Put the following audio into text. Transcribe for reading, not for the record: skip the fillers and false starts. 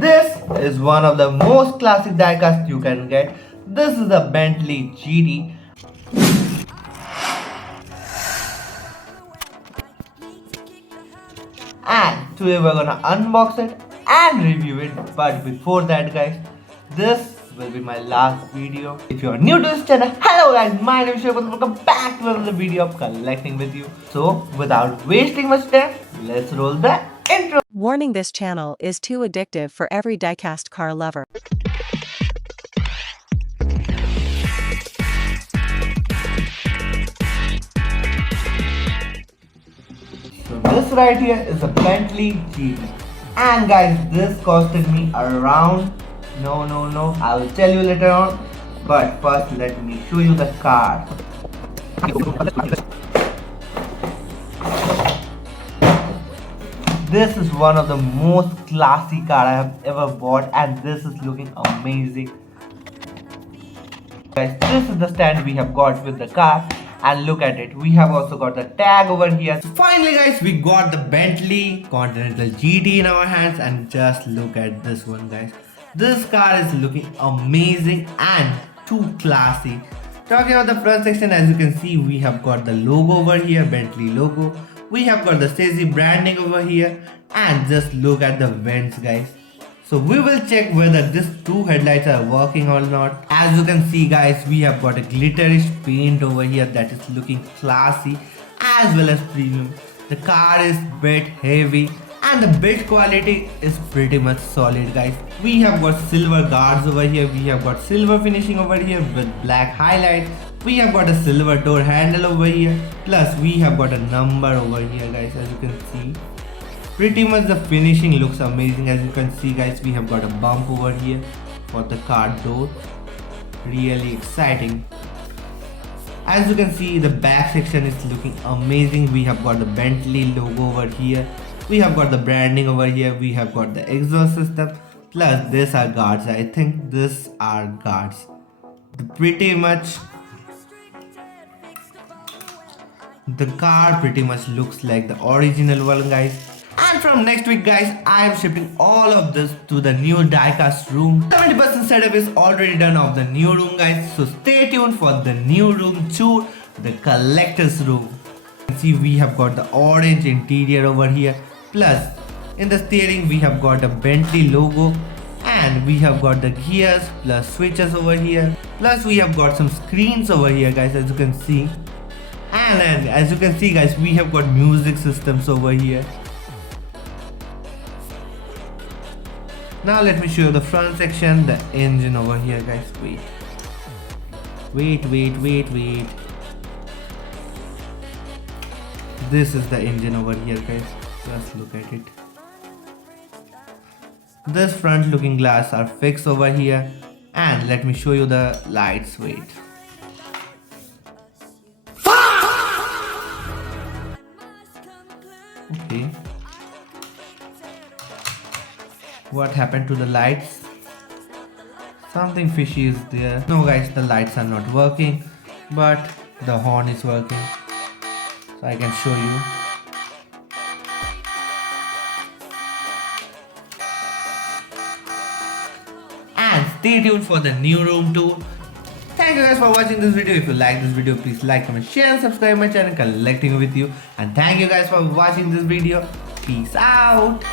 This is one of the most classic diecast you can get. This is the Bentley GT. And today we're gonna unbox it and review it. But before that guys, this will be my last video. If you are new to this channel, hello guys, my name is Shiv and welcome back to another video of collecting with you. So without wasting much time, let's roll the intro. Warning: this channel is too addictive for every diecast car lover. So this right here is a Bentley GT. And guys, this costed me around, no, I will tell you later on. But first let me show you the car. This is one of the most classy car I have ever bought, and this is looking amazing. Guys, this is the stand we have got with the car, and look at it, we have also got the tag over here. So finally guys, we got the Bentley Continental GT in our hands, and just look at this one guys. This car is looking amazing and too classy. Talking about the front section, as you can see, we have got the logo over here, Bentley logo. We have got the Stacey branding over here, and just look at the vents guys. So we will check whether these two headlights are working or not. As you can see guys, we have got a glitterish paint over here that is looking classy as well as premium. The car is bit heavy and the build quality is pretty much solid guys. We have got silver guards over here, we have got silver finishing over here with black highlights. We have got a silver door handle over here, plus we have got a number over here guys. As you can see, pretty much the finishing looks amazing. As you can see guys, we have got a bump over here for the car door, really exciting. As you can see, the back section is looking amazing. We have got the Bentley logo over here, we have got the branding over here, we have got the exhaust system, plus these are guards. I think these are guards. Pretty much the car pretty much looks like the original one guys. And from next week guys, I am shipping all of this to the new diecast room. 70% setup is already done of the new room guys, so stay tuned for the new room tour, the collector's room. See, we have got the orange interior over here, plus in the steering we have got a Bentley logo, and we have got the gears plus switches over here, plus we have got some screens over here guys, as you can see. And as you can see guys, we have got music systems over here. Now let me show you the front section, the engine over here guys. Wait. This is the engine over here guys, just look at it. This front looking glass are fixed over here, and let me show you the lights. Wait. Okay, what happened to the lights? Something fishy is there. No guys, the lights are not working, but the horn is working, so I can show you. And stay tuned for the new room tour. Thank you guys for watching this video. If you like this video, please like, comment, share and subscribe my channel Collecting With You. And thank you guys for watching this video. Peace out.